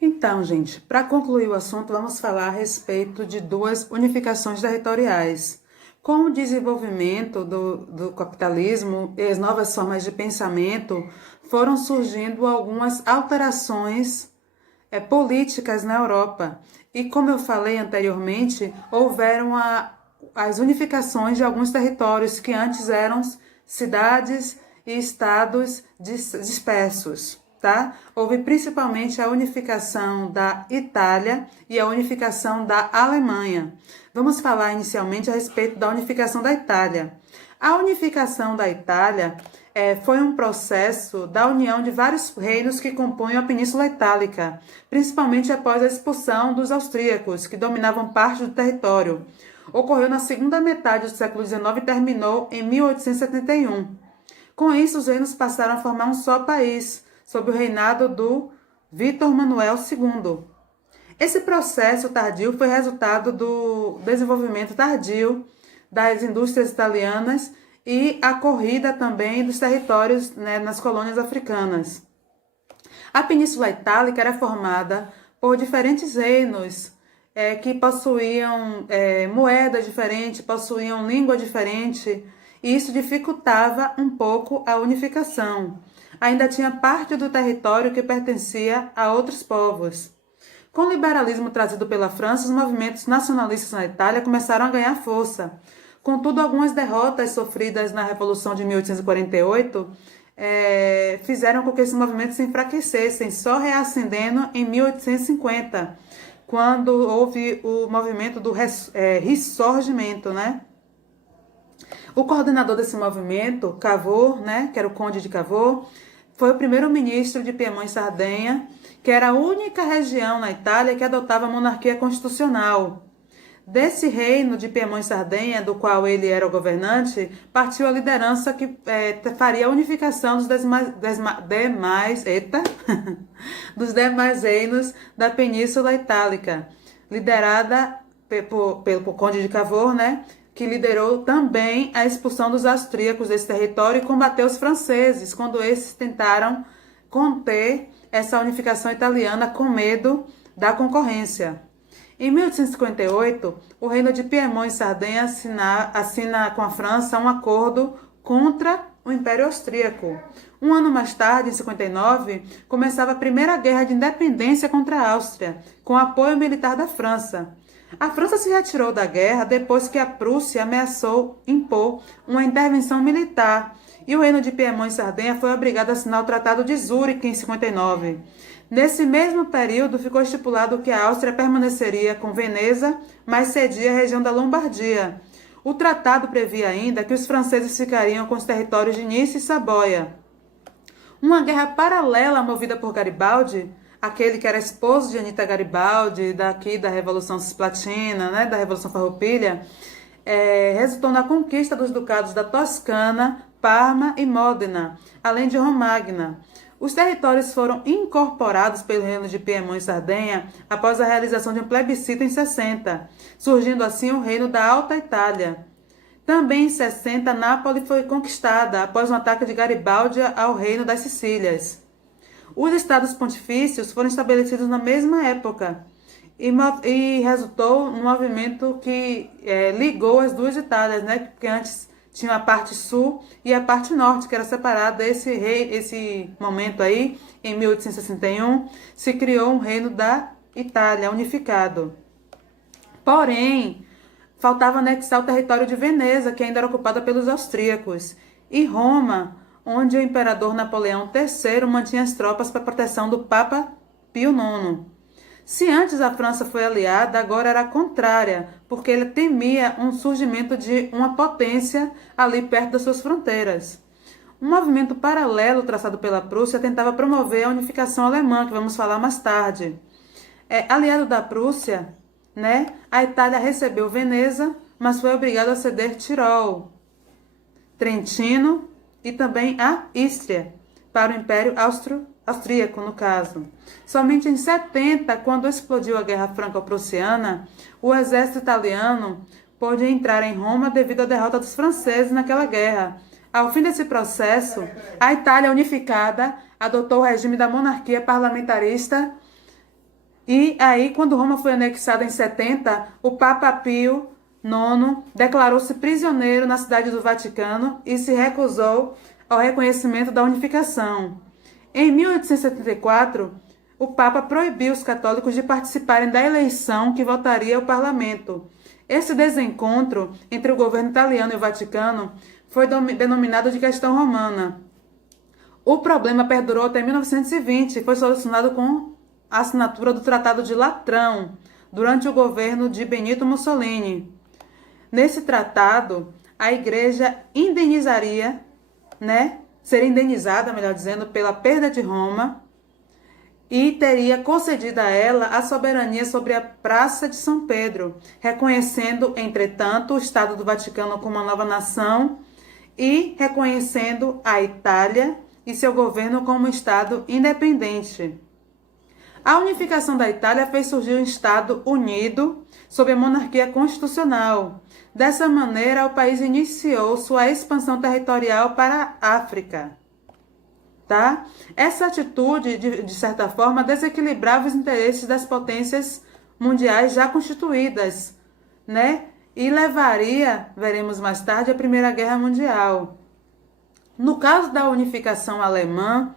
Então, gente, para concluir o assunto, vamos falar a respeito de duas unificações territoriais. Com o desenvolvimento do capitalismo e as novas formas de pensamento, foram surgindo algumas alterações políticas na Europa. E como eu falei anteriormente, houveram as unificações de alguns territórios que antes eram cidades e estados dispersos. Tá? Houve principalmente a unificação da Itália e a unificação da Alemanha. Vamos falar inicialmente a respeito da unificação da Itália. A unificação da Itália foi um processo da união de vários reinos que compunham a Península Itálica, principalmente após a expulsão dos austríacos, que dominavam parte do território. Ocorreu na segunda metade do século XIX e terminou em 1871. Com isso, os reinos passaram a formar um só país, sob o reinado do Vítor Manuel II. Esse processo tardio foi resultado do desenvolvimento tardio das indústrias italianas e a corrida também dos territórios, nas colônias africanas. A Península Itálica era formada por diferentes reinos que possuíam moedas diferentes, possuíam língua diferente, e isso dificultava um pouco a unificação. Ainda tinha parte do território que pertencia a outros povos. Com o liberalismo trazido pela França, os movimentos nacionalistas na Itália começaram a ganhar força. Contudo, algumas derrotas sofridas na Revolução de 1848 fizeram com que esses movimentos se enfraquecessem, só reacendendo em 1850, quando houve o movimento do Ressurgimento, né? O coordenador desse movimento, Cavour, que era o Conde de Cavour, foi o primeiro-ministro de Piemont e Sardenha, que era a única região na Itália que adotava a monarquia constitucional. Desse reino de Piemont e Sardenha, do qual ele era o governante, partiu a liderança que faria a unificação dos dos demais reinos da Península Itálica, liderada pelo Conde de Cavour, que liderou também a expulsão dos austríacos desse território e combateu os franceses, quando esses tentaram conter essa unificação italiana com medo da concorrência. Em 1858, o reino de Piemont e Sardenha assina com a França um acordo contra o Império Austríaco. Um ano mais tarde, em 59, começava a Primeira Guerra de Independência contra a Áustria, com apoio militar da França. A França se retirou da guerra depois que a Prússia ameaçou impor uma intervenção militar, e o reino de Piemont e Sardenha foi obrigado a assinar o Tratado de Zurique em 59. Nesse mesmo período, ficou estipulado que a Áustria permaneceria com Veneza, mas cedia a região da Lombardia. O tratado previa ainda que os franceses ficariam com os territórios de Nice e Saboia. Uma guerra paralela movida por Garibaldi, aquele que era esposo de Anita Garibaldi, daqui da Revolução Cisplatina, da Revolução Farroupilha, resultou na conquista dos ducados da Toscana, Parma e Módena, além de Romagna. Os territórios foram incorporados pelo reino de Piemont e Sardenha após a realização de um plebiscito em 60, surgindo assim o reino da Alta Itália. Também em 60, Nápoles foi conquistada após um ataque de Garibaldi ao reino das Sicílias. Os estados pontifícios foram estabelecidos na mesma época e resultou num movimento que ligou as duas Itálias, porque antes tinha a parte sul e a parte norte, que era separada. Esse momento aí, em 1861, se criou um reino da Itália unificado. Porém, faltava anexar o território de Veneza, que ainda era ocupada pelos austríacos, e Roma, onde o imperador Napoleão III mantinha as tropas para proteção do Papa Pio IX. Se antes a França foi aliada, agora era a contrária, porque ele temia um surgimento de uma potência ali perto das suas fronteiras. Um movimento paralelo traçado pela Prússia tentava promover a unificação alemã, que vamos falar mais tarde. Aliado da Prússia, a Itália recebeu Veneza, mas foi obrigada a ceder Tirol, Trentino e também a Ístria para o Império Austríaco, no caso. Somente em 70, quando explodiu a Guerra Franco-Prussiana, o exército italiano pôde entrar em Roma devido à derrota dos franceses naquela guerra. Ao fim desse processo, a Itália unificada adotou o regime da monarquia parlamentarista E aí, quando Roma foi anexada em 70, o Papa Pio IX declarou-se prisioneiro na cidade do Vaticano e se recusou ao reconhecimento da unificação. Em 1874, o Papa proibiu os católicos de participarem da eleição que votaria o parlamento. Esse desencontro entre o governo italiano e o Vaticano foi denominado de questão romana. O problema perdurou até 1920 e foi solucionado com a assinatura do Tratado de Latrão, durante o governo de Benito Mussolini. Nesse tratado, a igreja indenizaria, seria indenizada, melhor dizendo, pela perda de Roma e teria concedido a ela a soberania sobre a Praça de São Pedro, reconhecendo, entretanto, o Estado do Vaticano como uma nova nação e reconhecendo a Itália e seu governo como um Estado independente. A unificação da Itália fez surgir um Estado unido sob a monarquia constitucional. Dessa maneira, o país iniciou sua expansão territorial para a África. Tá? Essa atitude, de certa forma, desequilibrava os interesses das potências mundiais já constituídas, e levaria, veremos mais tarde, à Primeira Guerra Mundial. No caso da unificação alemã,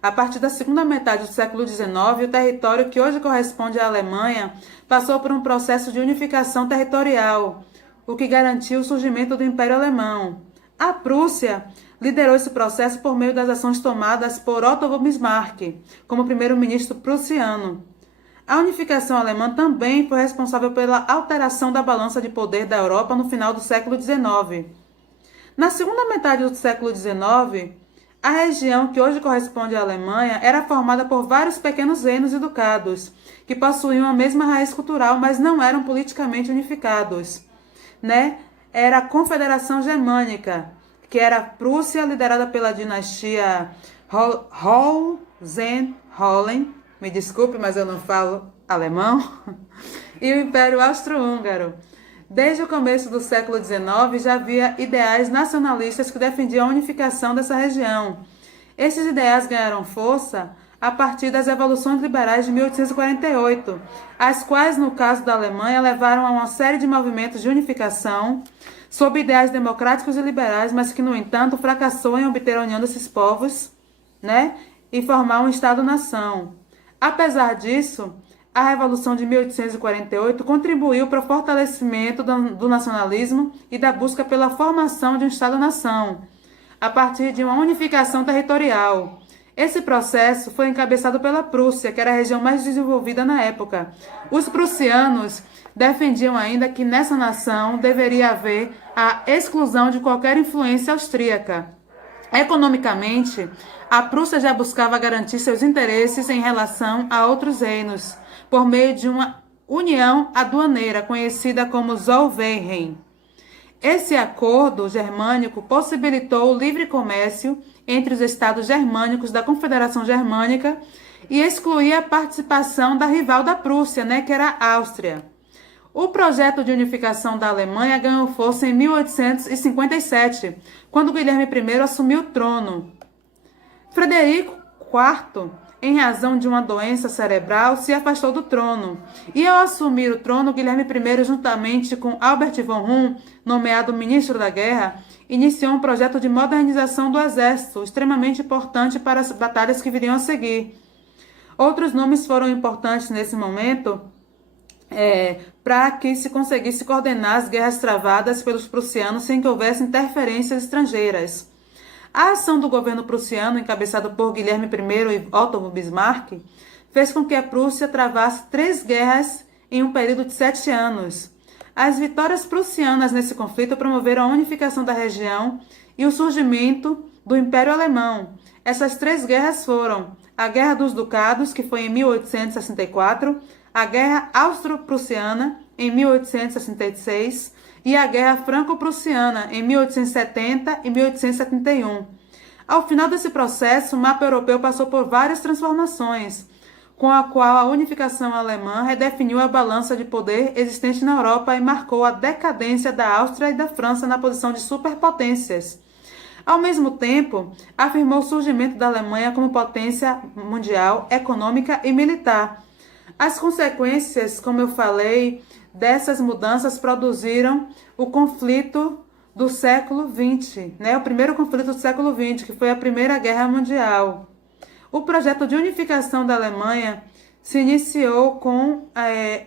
a partir da segunda metade do século XIX, o território que hoje corresponde à Alemanha passou por um processo de unificação territorial, o que garantiu o surgimento do Império Alemão. A Prússia liderou esse processo por meio das ações tomadas por Otto von Bismarck, como primeiro-ministro prussiano. A unificação alemã também foi responsável pela alteração da balança de poder da Europa no final do século XIX. Na segunda metade do século XIX, a região que hoje corresponde à Alemanha era formada por vários pequenos reinos e ducados, que possuíam a mesma raiz cultural, mas não eram politicamente unificados. Era a Confederação Germânica, que era a Prússia, liderada pela dinastia Hohenzollern, me desculpe, mas eu não falo alemão, e o Império Austro-Húngaro. Desde o começo do século XIX já havia ideais nacionalistas que defendiam a unificação dessa região. Esses ideais ganharam força a partir das revoluções liberais de 1848, as quais, no caso da Alemanha, levaram a uma série de movimentos de unificação sob ideais democráticos e liberais, mas que, no entanto, fracassou em obter a união desses povos, e formar um Estado-nação. Apesar disso, a Revolução de 1848 contribuiu para o fortalecimento do nacionalismo e da busca pela formação de um Estado-nação, a partir de uma unificação territorial. Esse processo foi encabeçado pela Prússia, que era a região mais desenvolvida na época. Os prussianos defendiam ainda que nessa nação deveria haver a exclusão de qualquer influência austríaca. Economicamente, a Prússia já buscava garantir seus interesses em relação a outros reinos, por meio de uma união aduaneira conhecida como Zollverein. Esse acordo germânico possibilitou o livre comércio entre os estados germânicos da Confederação Germânica e excluía a participação da rival da Prússia, que era a Áustria. O projeto de unificação da Alemanha ganhou força em 1857, quando Guilherme I assumiu o trono. Frederico IV, em razão de uma doença cerebral, se afastou do trono. E ao assumir o trono, Guilherme I, juntamente com Albert von Hum, nomeado ministro da Guerra, iniciou um projeto de modernização do exército, extremamente importante para as batalhas que viriam a seguir. Outros nomes foram importantes nesse momento para que se conseguisse coordenar as guerras travadas pelos prussianos sem que houvesse interferências estrangeiras. A ação do governo prussiano, encabeçado por Guilherme I e Otto von Bismarck, fez com que a Prússia travasse 3 guerras em um período de 7 anos. As vitórias prussianas nesse conflito promoveram a unificação da região e o surgimento do Império Alemão. Essas 3 guerras foram a Guerra dos Ducados, que foi em 1864, a Guerra Austro-Prussiana, em 1866, e a Guerra Franco-Prussiana, em 1870 e 1871. Ao final desse processo, o mapa europeu passou por várias transformações, com a qual a unificação alemã redefiniu a balança de poder existente na Europa e marcou a decadência da Áustria e da França na posição de superpotências. Ao mesmo tempo, afirmou o surgimento da Alemanha como potência mundial, econômica e militar. As consequências, como eu falei, dessas mudanças produziram o conflito do século XX, né? O primeiro conflito do século XX, que foi a Primeira Guerra Mundial. O projeto de unificação da Alemanha se iniciou com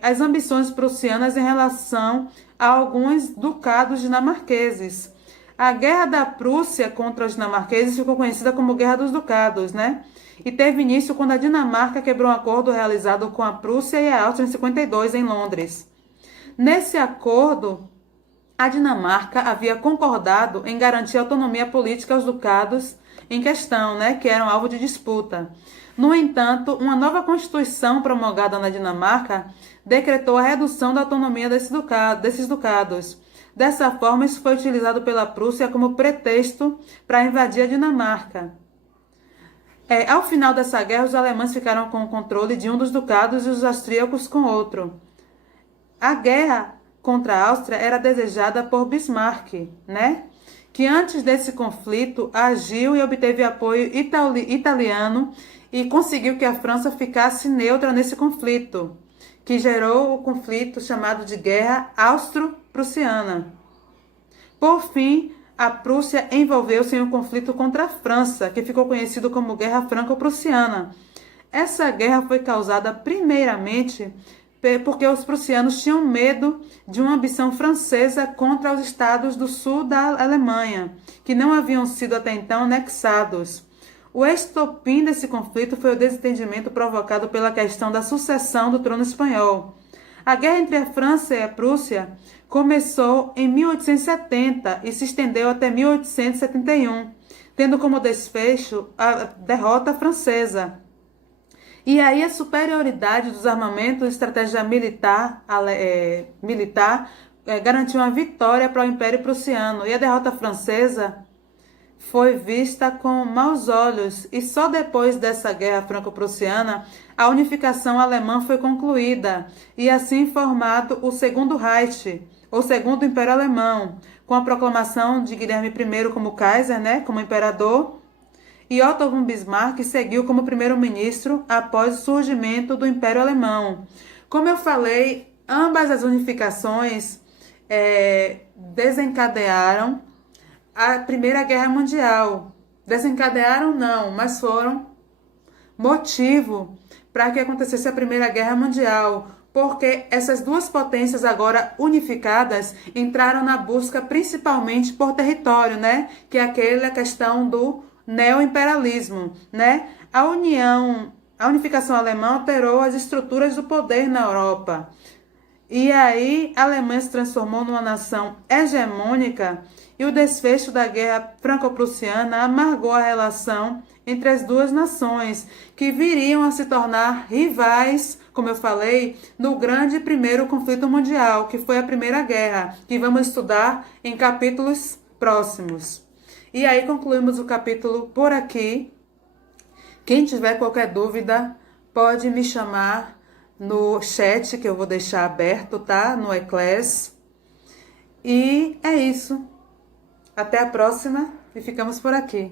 as ambições prussianas em relação a alguns ducados dinamarqueses. A Guerra da Prússia contra os dinamarqueses ficou conhecida como Guerra dos Ducados, né? E teve início quando a Dinamarca quebrou um acordo realizado com a Prússia e a Áustria em 52, em Londres. Nesse acordo, a Dinamarca havia concordado em garantir autonomia política aos ducados em questão, né, que eram alvo de disputa. No entanto, uma nova constituição promulgada na Dinamarca decretou a redução da autonomia desses ducados. Dessa forma, isso foi utilizado pela Prússia como pretexto para invadir a Dinamarca. Ao final dessa guerra, os alemães ficaram com o controle de um dos ducados e os austríacos com outro. A guerra contra a Áustria era desejada por Bismarck, né? Que antes desse conflito agiu e obteve apoio italiano e conseguiu que a França ficasse neutra nesse conflito, que gerou o conflito chamado de Guerra Austro-Prussiana. Por fim, a Prússia envolveu-se em um conflito contra a França, que ficou conhecido como Guerra Franco-Prussiana. Essa guerra foi causada primeiramente porque os prussianos tinham medo de uma ambição francesa contra os estados do sul da Alemanha, que não haviam sido até então anexados. O estopim desse conflito foi o desentendimento provocado pela questão da sucessão do trono espanhol. A guerra entre a França e a Prússia começou em 1870 e se estendeu até 1871, tendo como desfecho a derrota francesa. E aí a superioridade dos armamentos e estratégia militar garantiu uma vitória para o Império Prussiano. E a derrota francesa foi vista com maus olhos. E só depois dessa guerra franco-prussiana, a unificação alemã foi concluída. E assim formado o Segundo Reich, ou Segundo Império Alemão, com a proclamação de Guilherme I como Kaiser, né, como imperador, e Otto von Bismarck seguiu como primeiro-ministro após o surgimento do Império Alemão. Como eu falei, ambas as unificações desencadearam a Primeira Guerra Mundial. Desencadearam não, mas foram motivo para que acontecesse a Primeira Guerra Mundial, porque essas duas potências agora unificadas entraram na busca principalmente por território, né? Que é a questão do neoimperialismo, né? A unificação alemã alterou as estruturas do poder na Europa. E aí a Alemanha se transformou numa nação hegemônica e o desfecho da Guerra Franco-Prussiana amargou a relação entre as duas nações, que viriam a se tornar rivais, como eu falei, no grande primeiro conflito mundial, que foi a Primeira Guerra, que vamos estudar em capítulos próximos. E aí concluímos o capítulo por aqui. Quem tiver qualquer dúvida, pode me chamar no chat, que eu vou deixar aberto, tá? No Eclass. E é isso. Até a próxima e ficamos por aqui.